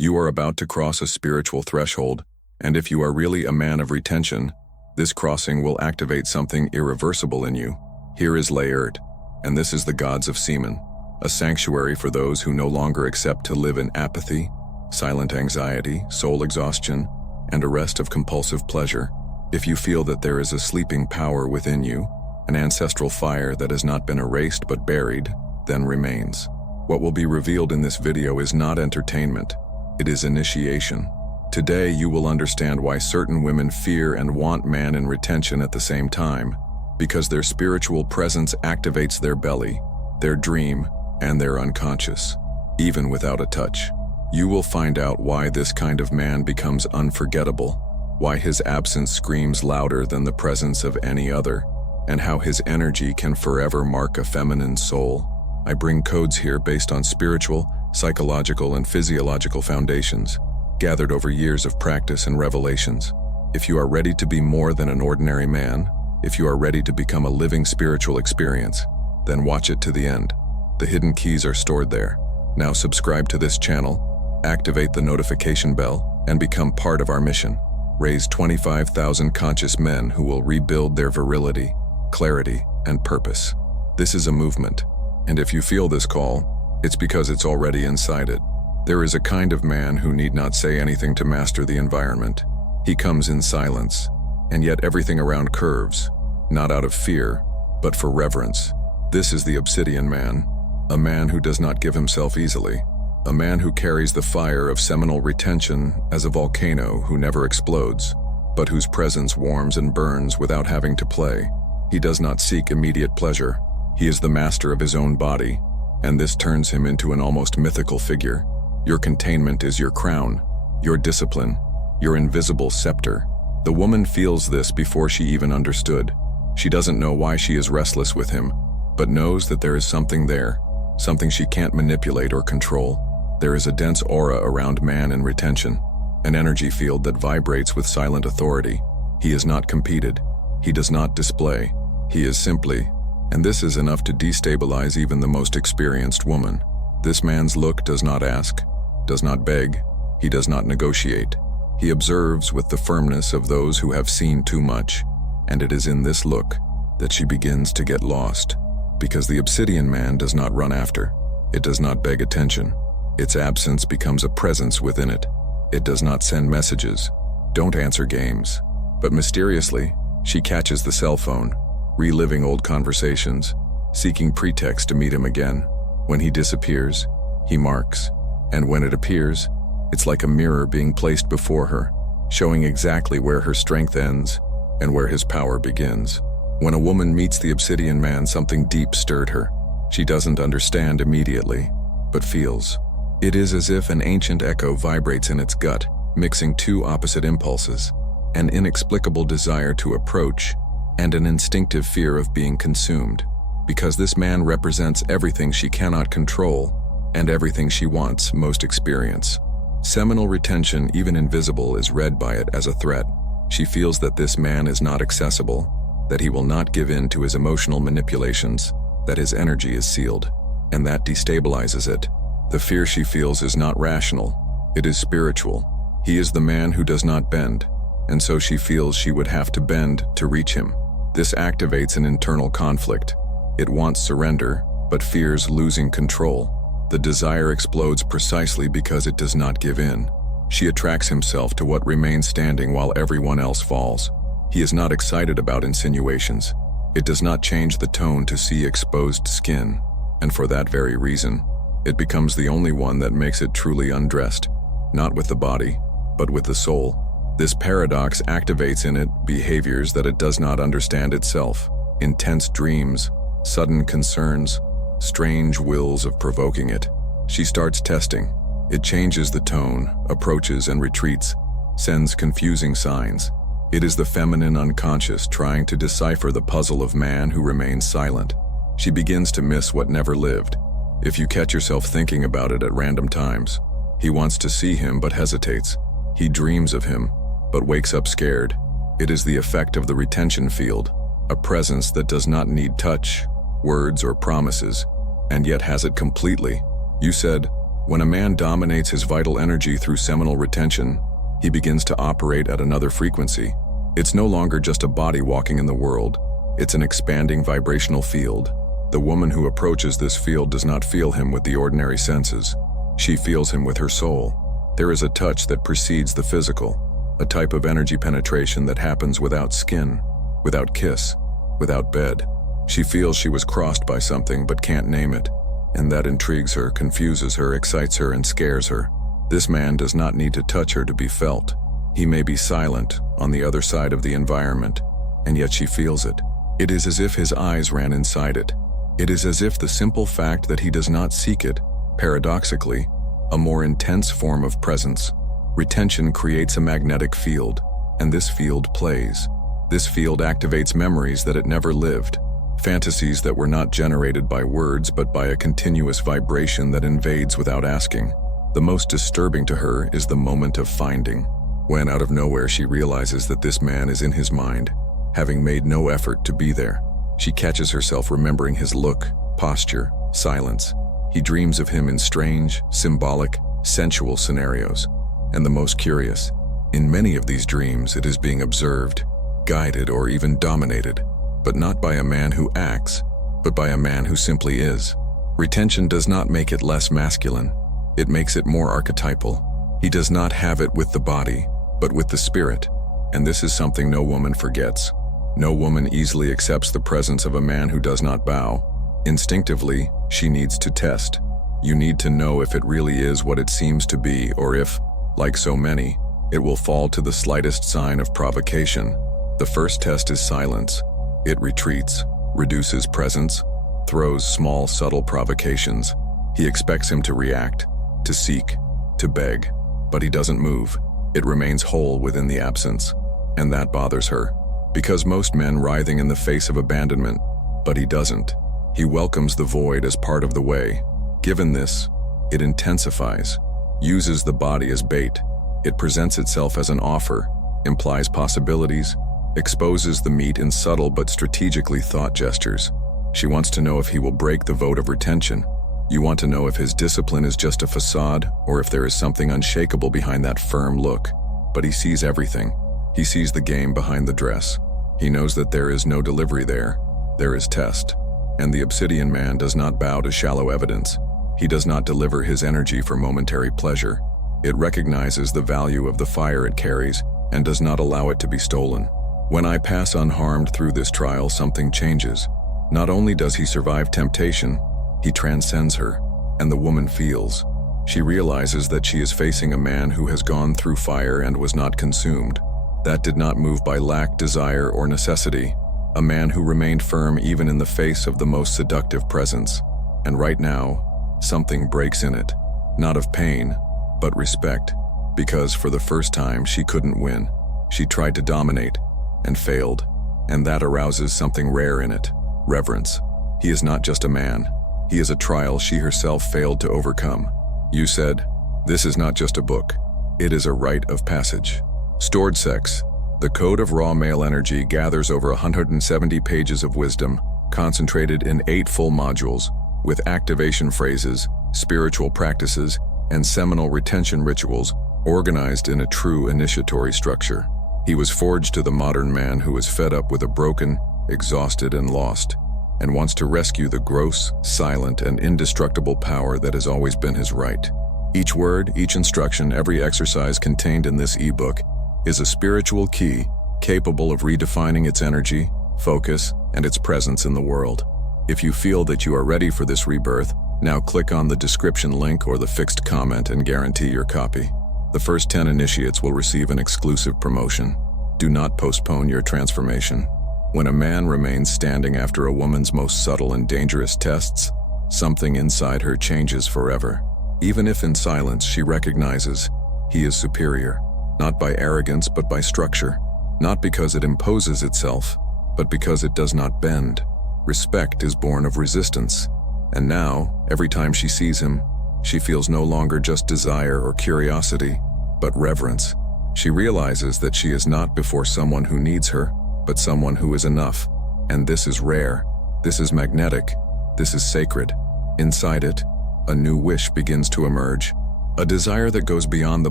You are about to cross a spiritual threshold, and if you are really a man of retention, this crossing will activate something irreversible in you. Here is layered, and this is the gods of Semen, a sanctuary for those who no longer accept to live in apathy, silent anxiety, soul exhaustion, and arrest of compulsive pleasure. If you feel that there is a sleeping power within you, an ancestral fire that has not been erased but buried, then remains. What will be revealed in this video is not entertainment, it is initiation. Today you will understand why certain women fear and want man in retention at the same time, because their spiritual presence activates their belly, their dream, and their unconscious, even without a touch. You will find out why this kind of man becomes unforgettable, why his absence screams louder than the presence of any other, and how his energy can forever mark a feminine soul. I bring codes here based on spiritual, psychological, and physiological foundations, gathered over years of practice and revelations. If you are ready to be more than an ordinary man, if you are ready to become a living spiritual experience, then watch it to the end. The hidden keys are stored there. Now subscribe to this channel, activate the notification bell, and become part of our mission. Raise 25,000 conscious men who will rebuild their virility, clarity, and purpose. This is a movement, and if you feel this call, it's because it's already inside it. There is a kind of man who need not say anything to master the environment. He comes in silence, and yet everything around curves, not out of fear, but for reverence. This is the obsidian man, a man who does not give himself easily, a man who carries the fire of seminal retention as a volcano who never explodes, but whose presence warms and burns without having to play. He does not seek immediate pleasure. He is the master of his own body, and this turns him into an almost mythical figure. Your containment is your crown, your discipline, your invisible scepter. The woman feels this before she even understood. She doesn't know why she is restless with him, but knows that there is something there, something she can't manipulate or control. There is a dense aura around man in retention, an energy field that vibrates with silent authority. He is not competed. He does not display. He is simply, and this is enough to destabilize even the most experienced woman. This man's look does not ask, does not beg, he does not negotiate. He observes with the firmness of those who have seen too much, and it is in this look that she begins to get lost. Because the obsidian man does not run after, it does not beg attention. Its absence becomes a presence within it. It does not send messages, don't answer games. But mysteriously, she catches the cell phone, reliving old conversations, seeking pretext to meet him again. When he disappears, he marks, and when it appears, it's like a mirror being placed before her, showing exactly where her strength ends and where his power begins. When a woman meets the obsidian man, something deep stirred her. She doesn't understand immediately, but feels. It is as if an ancient echo vibrates in its gut, mixing two opposite impulses, an inexplicable desire to approach and an instinctive fear of being consumed, because this man represents everything she cannot control and everything she wants most experience. Seminal retention, even invisible, is read by it as a threat. She feels that this man is not accessible, that he will not give in to his emotional manipulations, that his energy is sealed, and that destabilizes it. The fear she feels is not rational, it is spiritual. He is the man who does not bend, and so she feels she would have to bend to reach him. This activates an internal conflict. It wants surrender, but fears losing control. The desire explodes precisely because it does not give in. She attracts himself to what remains standing while everyone else falls. He is not excited about insinuations. It does not change the tone to see exposed skin, and for that very reason, it becomes the only one that makes it truly undressed, not with the body, but with the soul. This paradox activates in it behaviors that it does not understand itself, intense dreams, sudden concerns, strange wills of provoking it. She starts testing. It changes the tone, approaches and retreats, sends confusing signs. It is the feminine unconscious trying to decipher the puzzle of man who remains silent. She begins to miss what never lived. If you catch yourself thinking about it at random times, he wants to see him but hesitates. He dreams of him, but wakes up scared. It is the effect of the retention field, a presence that does not need touch, words, or promises, and yet has it completely. You said, When a man dominates his vital energy through seminal retention, he begins to operate at another frequency. It's no longer just a body walking in the world, it's an expanding vibrational field. The woman who approaches this field does not feel him with the ordinary senses. She feels him with her soul. There is a touch that precedes the physical, a type of energy penetration that happens without skin, without kiss, without bed. She feels she was crossed by something but can't name it, and that intrigues her, confuses her, excites her, and scares her. This man does not need to touch her to be felt. He may be silent, on the other side of the environment, and yet she feels it. It is as if his eyes ran inside it. It is as if the simple fact that he does not seek it, paradoxically, a more intense form of presence. Retention creates a magnetic field, and this field plays. This field activates memories that it never lived, fantasies that were not generated by words but by a continuous vibration that invades without asking. The most disturbing to her is the moment of finding, when out of nowhere she realizes that this man is in his mind, having made no effort to be there. She catches herself remembering his look, posture, silence. He dreams of him in strange, symbolic, sensual scenarios. And the most curious, in many of these dreams it is being observed, guided, or even dominated, but not by a man who acts, but by a man who simply is. Retention does not make it less masculine. It makes it more archetypal. He does not have it with the body, but with the spirit. And this is something no woman forgets. No woman easily accepts the presence of a man who does not bow. Instinctively, she needs to test. You need to know if it really is what it seems to be, or if, like so many, it will fall to the slightest sign of provocation. The first test is silence. It retreats, reduces presence, throws small, subtle provocations. He expects him to react, to seek, to beg, but he doesn't move. It remains whole within the absence, and that bothers her. Because most men writhing in the face of abandonment, but he doesn't. He welcomes the void as part of the way. Given this, it intensifies, uses the body as bait. It presents itself as an offer, implies possibilities, exposes the meat in subtle but strategically thought gestures. She wants to know if he will break the vote of retention. You want to know if his discipline is just a facade or if there is something unshakable behind that firm look. But he sees everything. He sees the game behind the dress. He knows that there is no delivery there. There is test. And the obsidian man does not bow to shallow evidence. He does not deliver his energy for momentary pleasure. It recognizes the value of the fire it carries and does not allow it to be stolen. When I pass unharmed through this trial, something changes. Not only does he survive temptation, he transcends her, and the woman feels. She realizes that she is facing a man who has gone through fire and was not consumed. That did not move by lack, desire, or necessity. A man who remained firm even in the face of the most seductive presence. And right now, something breaks in it. Not of pain, but respect. Because for the first time, she couldn't win. She tried to dominate, and failed. And that arouses something rare in it. Reverence. He is not just a man. He is a trial she herself failed to overcome. You said, this is not just a book. It is a rite of passage. Stored Sex. The Code of Raw Male Energy gathers over 170 pages of wisdom, concentrated in 8 full modules, with activation phrases, spiritual practices, and seminal retention rituals, organized in a true initiatory structure. He was forged to the modern man who is fed up with a broken, exhausted, and lost, and wants to rescue the gross, silent, and indestructible power that has always been his right. Each word, each instruction, every exercise contained in this ebook is a spiritual key capable of redefining its energy, focus, and its presence in the world. If you feel that you are ready for this rebirth, now click on the description link or the fixed comment and guarantee your copy. The first 10 initiates will receive an exclusive promotion. Do not postpone your transformation. When a man remains standing after a woman's most subtle and dangerous tests, something inside her changes forever. Even if in silence she recognizes he is superior, not by arrogance but by structure, not because it imposes itself, but because it does not bend. Respect is born of resistance, and now, every time she sees him, she feels no longer just desire or curiosity, but reverence. She realizes that she is not before someone who needs her, but someone who is enough. And this is rare. This is magnetic. This is sacred. Inside it, a new wish begins to emerge, a desire that goes beyond the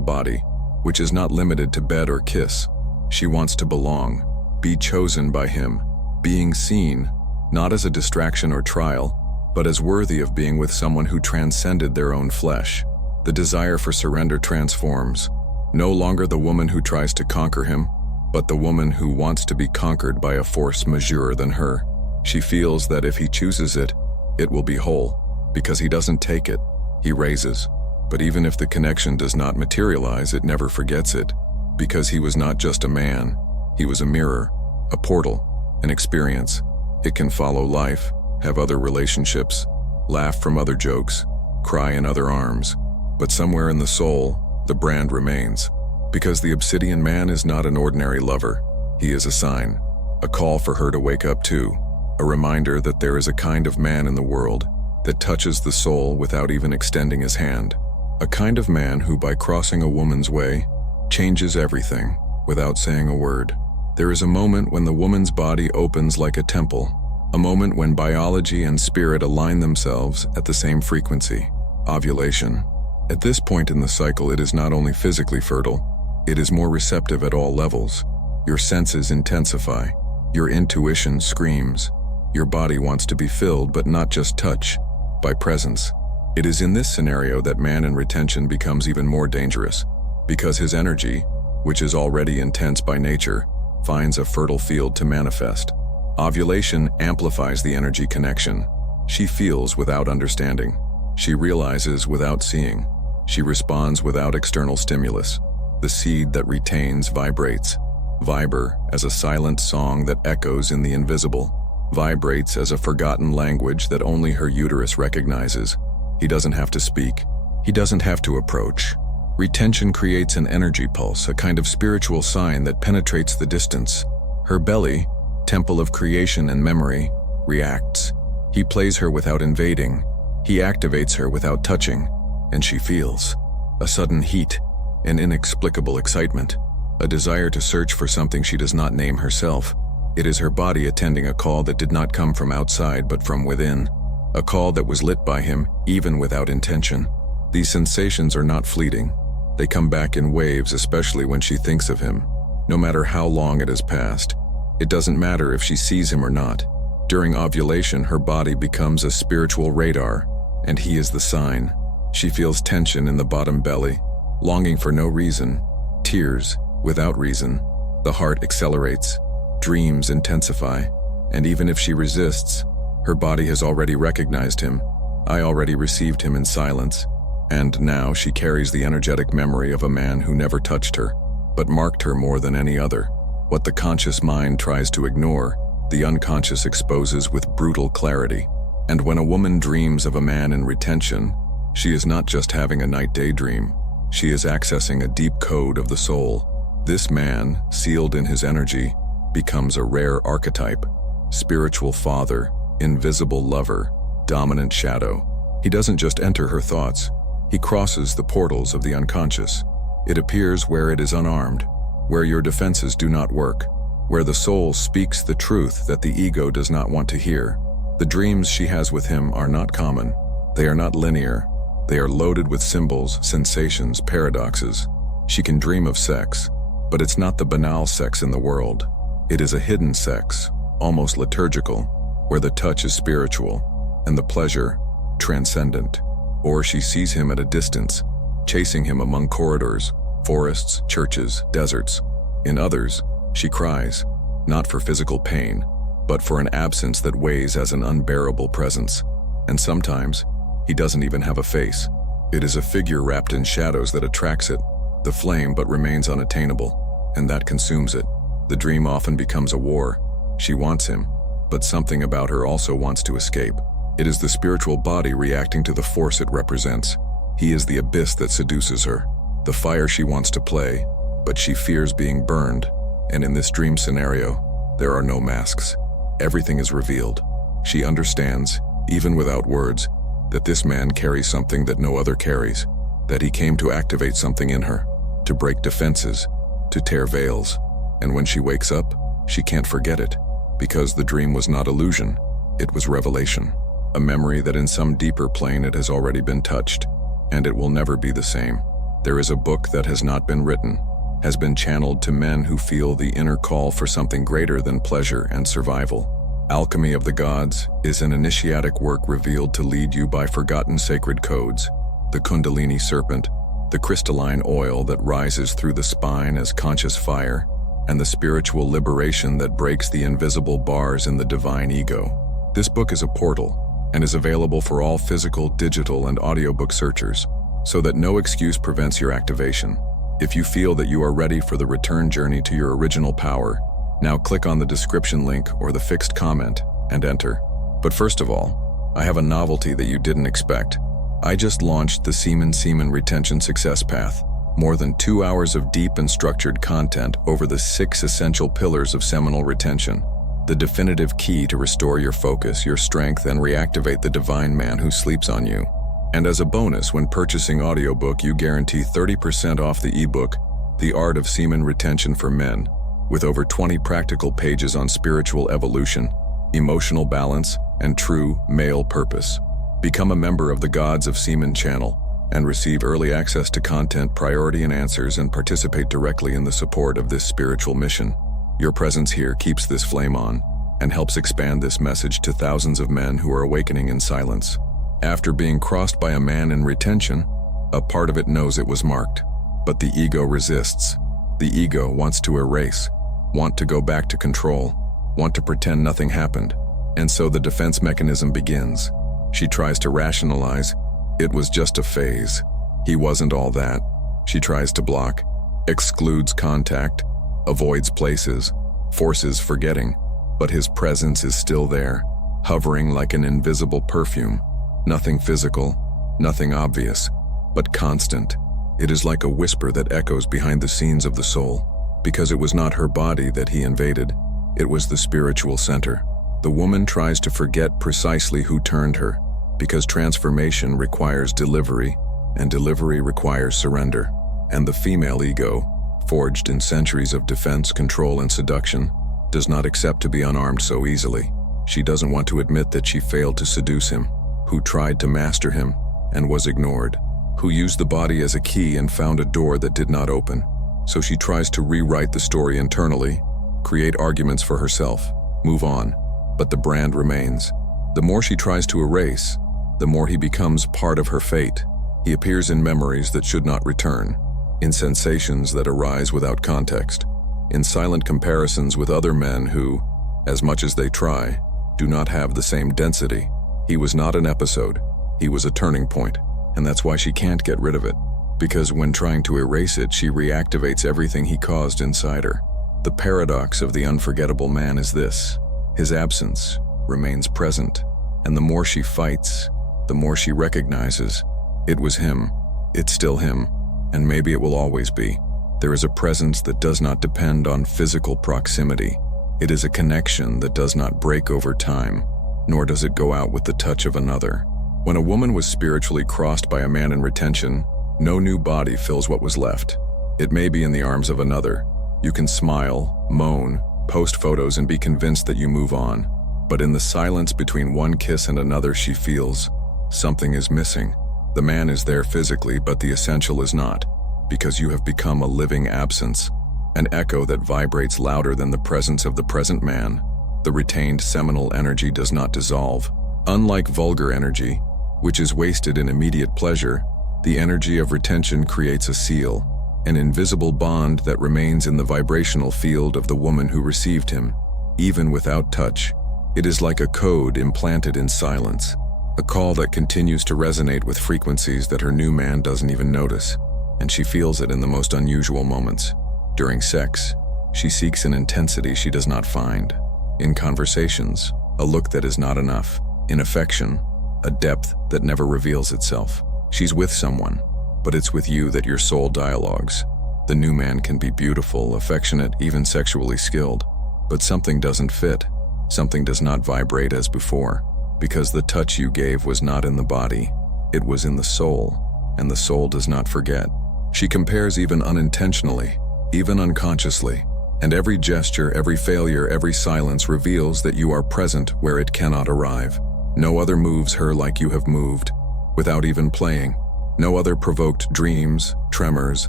body, which is not limited to bed or kiss. She wants to belong, be chosen by him, being seen, not as a distraction or trial, but as worthy of being with someone who transcended their own flesh. The desire for surrender transforms, no longer the woman who tries to conquer him, but the woman who wants to be conquered by a force majeure than her. She feels that if he chooses it, it will be whole. Because he doesn't take it, he raises. But even if the connection does not materialize, it never forgets it. Because he was not just a man, he was a mirror, a portal, an experience. It can follow life, have other relationships, laugh from other jokes, cry in other arms. But somewhere in the soul, the brand remains. Because the obsidian man is not an ordinary lover. He is a sign, a call for her to wake up to, a reminder that there is a kind of man in the world that touches the soul without even extending his hand. A kind of man who, by crossing a woman's way, changes everything without saying a word. There is a moment when the woman's body opens like a temple, a moment when biology and spirit align themselves at the same frequency, ovulation. At this point in the cycle, it is not only physically fertile, it is more receptive at all levels. Your senses intensify, your intuition screams, your body wants to be filled, but not just touch, by presence. It is in this scenario that man in retention becomes even more dangerous, because his energy, which is already intense by nature, finds a fertile field to manifest. Ovulation amplifies the energy connection. She feels without understanding. She realizes without seeing. She responds without external stimulus. The seed that retains vibrates. Viber as a silent song that echoes in the invisible. Vibrates as a forgotten language that only her uterus recognizes. He doesn't have to speak. He doesn't have to approach. Retention creates an energy pulse, a kind of spiritual sign that penetrates the distance. Her belly, temple of creation and memory, reacts. He plays her without invading. He activates her without touching, and she feels a sudden heat, an inexplicable excitement, a desire to search for something she does not name herself. It is her body attending a call that did not come from outside but from within, a call that was lit by him even without intention. These sensations are not fleeting. They come back in waves, especially when she thinks of him. No matter how long it has passed, it doesn't matter if she sees him or not. During ovulation, her body becomes a spiritual radar, and he is the sign. She feels tension in the bottom belly, longing for no reason, tears without reason. The heart accelerates, dreams intensify, and even if she resists, her body has already recognized him. I already received him in silence, and now she carries the energetic memory of a man who never touched her, but marked her more than any other. What the conscious mind tries to ignore, the unconscious exposes with brutal clarity. And when a woman dreams of a man in retention, she is not just having a night daydream. She is accessing a deep code of the soul. This man, sealed in his energy, becomes a rare archetype: spiritual father, invisible lover, dominant shadow. He doesn't just enter her thoughts. He crosses the portals of the unconscious. It appears where it is unarmed, where your defenses do not work, where the soul speaks the truth that the ego does not want to hear. The dreams she has with him are not common. They are not linear. They are loaded with symbols, sensations, paradoxes. She can dream of sex, but it's not the banal sex in the world. It is a hidden sex, almost liturgical, where the touch is spiritual and the pleasure transcendent. Or she sees him at a distance, chasing him among corridors, forests, churches, deserts. In others, she cries, not for physical pain, but for an absence that weighs as an unbearable presence. And sometimes, he doesn't even have a face. It is a figure wrapped in shadows that attracts it, the flame but remains unattainable, and that consumes it. The dream often becomes a war. She wants him, but something about her also wants to escape. It is the spiritual body reacting to the force it represents. He is the abyss that seduces her, the fire she wants to play, but she fears being burned. And in this dream scenario, there are no masks. Everything is revealed. She understands, even without words, that this man carries something that no other carries, that he came to activate something in her, to break defenses, to tear veils. And when she wakes up, she can't forget it, because the dream was not illusion, it was revelation. a memory that in some deeper plane it has already been touched, and it will never be the same. There is a book that has not been written, has been channeled to men who feel the inner call for something greater than pleasure and survival. Alchemy of the Gods is an initiatic work revealed to lead you by forgotten sacred codes, the Kundalini serpent, the crystalline oil that rises through the spine as conscious fire, and the spiritual liberation that breaks the invisible bars in the divine ego. This book is a portal and is available for all physical, digital, and audiobook searchers, so that no excuse prevents your activation. If you feel that you are ready for the return journey to your original power, now click on the description link or the fixed comment and enter. But first of all, I have a novelty that you didn't expect. I just launched the Semen Retention Success Path, more than 2 hours of deep and structured content over the 6 essential pillars of seminal retention, the definitive key to restore your focus, your strength, and reactivate the divine man who sleeps on you. And as a bonus, when purchasing audiobook, you guarantee 30% off the ebook, The Art of Semen Retention for Men, with over 20 practical pages on spiritual evolution, emotional balance, and true male purpose. Become a member of the Gods of Semen channel and receive early access to content, priority and answers, and participate directly in the support of this spiritual mission. Your presence here keeps this flame on and helps expand this message to thousands of men who are awakening in silence. After being crossed by a man in retention, a part of it knows it was marked, but the ego resists. The ego wants to erase, want to go back to control, want to pretend nothing happened, and so the defense mechanism begins. She tries to rationalize, it was just a phase. He wasn't all that. She tries to block, excludes contact, avoids places, forces forgetting, but his presence is still there, hovering like an invisible perfume. Nothing physical, nothing obvious, but constant. It is like a whisper that echoes behind the scenes of the soul, because it was not her body that he invaded, it was the spiritual center. The woman tries to forget precisely who turned her, because transformation requires delivery, and delivery requires surrender. And the female ego, forged in centuries of defense, control, and seduction, does not accept to be unarmed so easily. She doesn't want to admit that she failed to seduce him, who tried to master him and was ignored, who used the body as a key and found a door that did not open. So she tries to rewrite the story internally, create arguments for herself, move on, but the brand remains. The more she tries to erase, the more he becomes part of her fate. He appears in memories that should not return, in sensations that arise without context, in silent comparisons with other men who, as much as they try, do not have the same density. He was not an episode, he was a turning point, and that's why she can't get rid of it, because when trying to erase it, she reactivates everything he caused inside her. The paradox of the unforgettable man is this: his absence remains present, and the more she fights, the more she recognizes, it was him, it's still him, and maybe it will always be. There is a presence that does not depend on physical proximity. It is a connection that does not break over time, nor does it go out with the touch of another. When a woman was spiritually crossed by a man in retention, no new body fills what was left. It may be in the arms of another. You can smile, moan, post photos, and be convinced that you move on. But in the silence between one kiss and another, she feels something is missing. The man is there physically, but the essential is not, because you have become a living absence, an echo that vibrates louder than the presence of the present man. The retained seminal energy does not dissolve. Unlike vulgar energy, which is wasted in immediate pleasure, the energy of retention creates a seal, an invisible bond that remains in the vibrational field of the woman who received him, even without touch. It is like a code implanted in silence, a call that continues to resonate with frequencies that her new man doesn't even notice, and she feels it in the most unusual moments. During sex, she seeks an intensity she does not find. In conversations, a look that is not enough. In affection, a depth that never reveals itself. She's with someone, but it's with you that your soul dialogues. The new man can be beautiful, affectionate, even sexually skilled, but something doesn't fit. Something does not vibrate as before, because the touch you gave was not in the body, it was in the soul, and the soul does not forget. She compares even unintentionally, even unconsciously, and every gesture, every failure, every silence reveals that you are present where it cannot arrive. No other moves her like you have moved, without even playing. No other provoked dreams, tremors,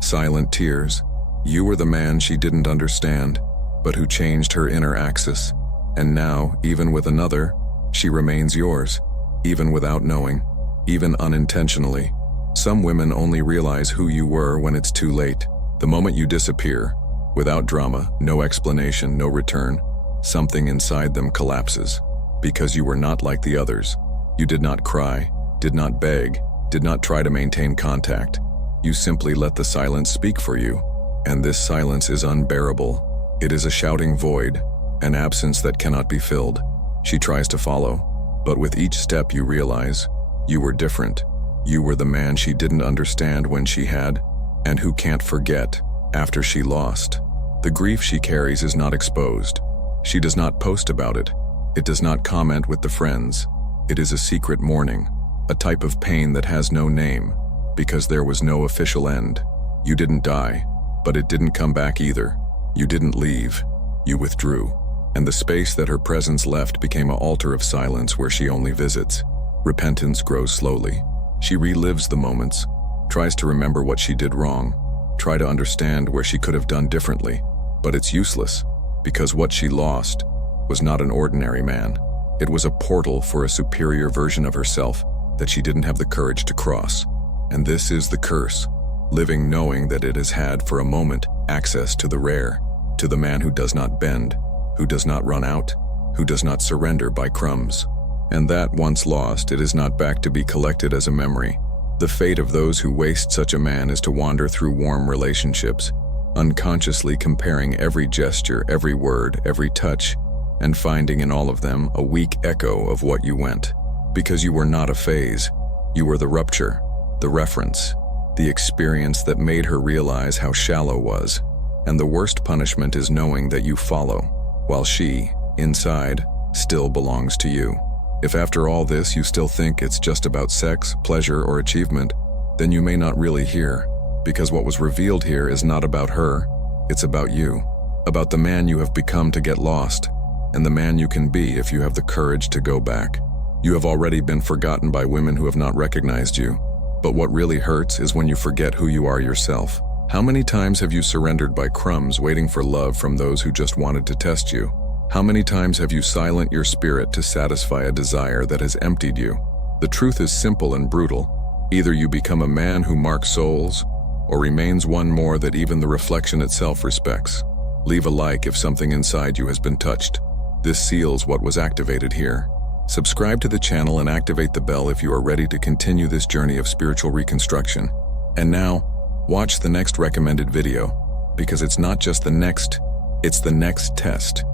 silent tears. You were the man she didn't understand, but who changed her inner axis. And now, even with another, she remains yours, even without knowing, even unintentionally. Some women only realize who you were when it's too late. The moment you disappear, without drama, no explanation, no return, something inside them collapses. Because you were not like the others. You did not cry, did not beg, did not try to maintain contact. You simply let the silence speak for you. And this silence is unbearable. It is a shouting void, an absence that cannot be filled. She tries to follow, but with each step you realize, you were different. You were the man she didn't understand when she had, and who can't forget after she lost. The grief she carries is not exposed. She does not post about it. It does not comment with the friends. It is a secret mourning, a type of pain that has no name, because there was no official end. You didn't die, but it didn't come back either. You didn't leave. You withdrew. And the space that her presence left became an altar of silence where she only visits. Repentance grows slowly. She relives the moments, tries to remember what she did wrong, try to understand where she could have done differently. But it's useless, because what she lost was not an ordinary man. It was a portal for a superior version of herself that she didn't have the courage to cross. And this is the curse, living knowing that it has had for a moment access to the rare, to the man who does not bend, who does not run out, who does not surrender by crumbs. And that once lost, it is not back to be collected as a memory. The fate of those who waste such a man is to wander through warm relationships, unconsciously comparing every gesture, every word, every touch, and finding in all of them a weak echo of what you went. Because you were not a phase. You were the rupture, the reference, the experience that made her realize how shallow was. And the worst punishment is knowing that you follow, while she, inside, still belongs to you. If after all this you still think it's just about sex, pleasure, or achievement, then you may not really hear, because what was revealed here is not about her, it's about you, about the man you have become to get lost, and the man you can be if you have the courage to go back. You have already been forgotten by women who have not recognized you, but what really hurts is when you forget who you are yourself. How many times have you surrendered by crumbs waiting for love from those who just wanted to test you? How many times have you silenced your spirit to satisfy a desire that has emptied you? The truth is simple and brutal. Either you become a man who marks souls, or remains one more that even the reflection itself respects. Leave a like if something inside you has been touched. This seals what was activated here. Subscribe to the channel and activate the bell if you are ready to continue this journey of spiritual reconstruction. And now, watch the next recommended video, because it's not just the next, it's the next test.